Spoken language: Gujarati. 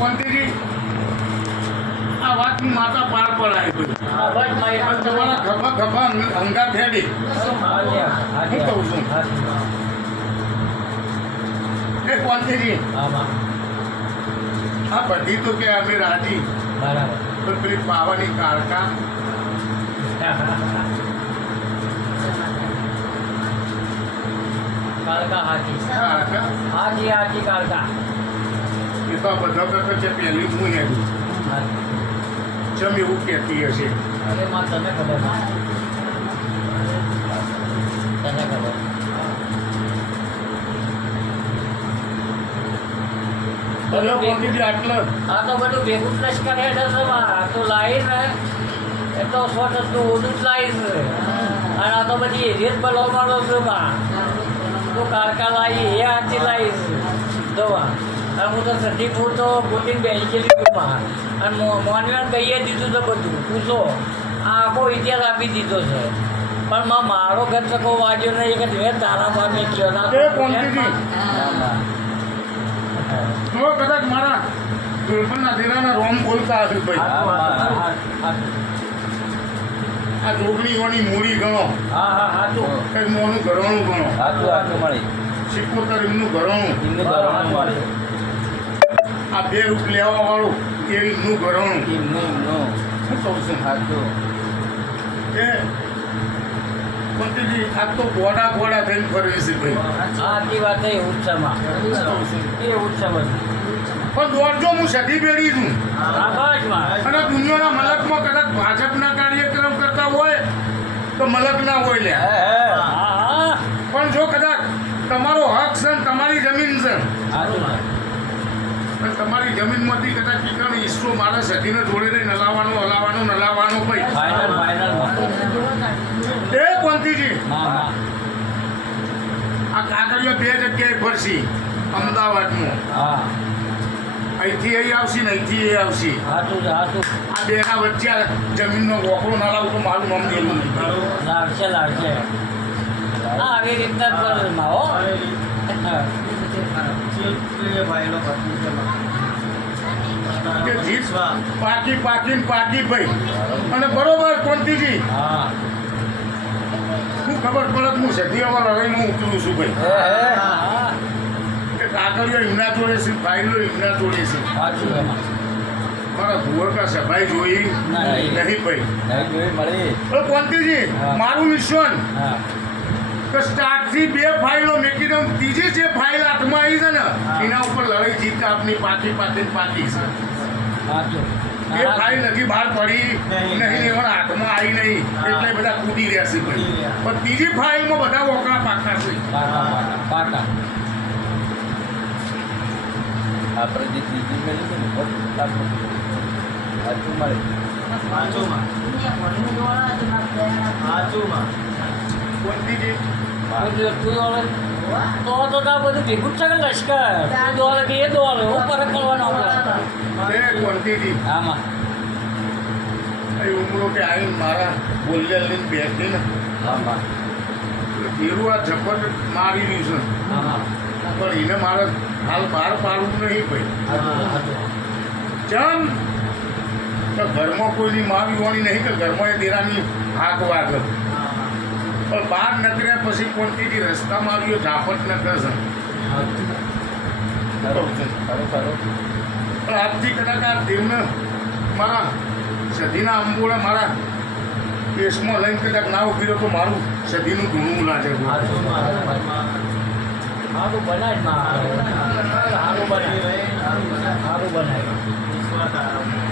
કોંતીજી આ વાતની માતા પાર હા, મારી પણ તમારા ખભા ખભા અંગા ફેડી હું કહું છું? એ આમાં. આ બધી તો કે અમે રાજી. પણ પેલી પાવાની કાળકા. કાળકા હાજી. કાળકા? હાજી હાજી કાળકા. એ તો આ બધા કરતા છે પહેલી હું હેડું હાજી. ચમ એવું કહેતી હશે અરે માં તને ખબર ના તને ખબર અરે કોંતીજી આટલા? આ તો બધું ભેગું જ કરે છે. આ તો લાઈન ને એ તો સો ટકનું ઓછું જ લાઈન છે. અને આ તો બધી એરિયત બલો મારો છું માં. તો કારકા લાવી એ આથી લાવીશ દવા જોવા અને હું તો ફૂટ તો બોટિંગ બેસી ગયેલી છું અને મોહનલાલ કહીએ દીધું તો બધું. પૂછો આ આખો ઇતિહાસ આપી દીધો છે. પણ માં મારો ઘર ચકો વાગ્યો નહીં. કે મેં તારા માં મેચ્યો ના કદાચ મારા ગોળપણના દીરાના રોમ બોલતા હશે ભાઈ. આ જોગણીઓની મૂડી ગણો. હા હા સાચું કંઈ મોનું ઘરણું ગણો. સાચું સાચું મળી. સિકોતર એમનું ઘરણું. એમનું કરવાનું મળી. આ બે રૂપ લેવા વાળું એવી એમનું એમનું શું કહું છું? એ કોંતીજી આ તો ગોડા ગોડા થઈને ફરવી છે ભાઈ. આખી વાત એ ઉત્સવમાં એ ઉત્સવ જ. પણ દોડજો હું સદી પેઢી છું. અને દુનિયાના મલકમાં કદાચ ભાજપના કાર્યક્રમ કરતા હોય તો મલક ના હોય લે પણ જો કદાચ તમારો હક છે તમારી જમીન છે તમારી જમીનમાંથી કદાચ કીકણ ઈસરો મારા સધીને જોડે લઈ નલાવાનું હલાવાનું નલાવાનું ભાઈ એ કોંતીજી. હા હા. આ કાગળિયો બે જગ્યાએ ફરશી અમદાવાદમાં. હા. અહીંથી અહીં આવશે ને અહીંથી અહીં આવશે. આ બેના વચ્ચે જમીનનો વોકરો ના લાવું તો મારું નામ દેવું નહીં લાગશે લાગશે હા આવી રીતના જ પાકી પાકી પાકી ભાઈ. અને બરોબર કોંતીજી હા ખબર પડત કે હું સધિયાવાળા હવે હું ઉતરું છું ભાઈ. કાગળિયો એમના જોડે છે ફાઇલો એમના જોડે છે. મારા સભાઈ જોઈ? નહીં. નહીં ભાઈ. નહીં જોઈ કોંતીજી મારું મિશન. હા. કે સ્ટાર્ટથી બે ફાઇલો મેકી કીધું ત્રીજી જે ફાઇલ એના ઉપર લડાઈ જીત આપની પાકી પાકી પાકી છે એ ફાઇલ નથી બહાર પડી. નહીં એના હાથમાં આવી નહીં. એટલે બધા કૂદી રહ્યા ભાઈ. પણ બીજી ફાઇલમાં બધા વોકડા પાકા છે આપણે જે ત્રીજી મેળવી છે ને સાચું મળે મળી કોંતીજી કોણ તું દોડે તો તો તાર બધું ભેગું છે કે લશ્કર? તું દોડે કે એ દોડે ઉપર કરવાનો આપણે. એ કોંતીજી આમાં એ ઉમરો કે આવીને મારા બોલ્યા લઈને બેઠી ને. આમાં ધીરું આ ઝપટ મારી રહ્યું છે. પણ એને મારે હાલ બહાર પાડવું નહીં ભાઈ ચમ! તો ઘરમાં કોઈની માવી હોણી નહીં કે ઘરમાં એ દેરાની હાક વાગ. પણ બહાર નકર્યા પછી કોણતીથી રસ્તામાં આવ્યો ન ખરું પણ આજથી કદાચ આ દેવને મારા સધીના અંબોળા મારા કેસમાં લઈને કદાચ ના ઊભી રહ્યો તો મારું સધીનું ઘૂણું લાગે છે. હાચું સારું બનાય ના. સારું બનાય સારું બનાય.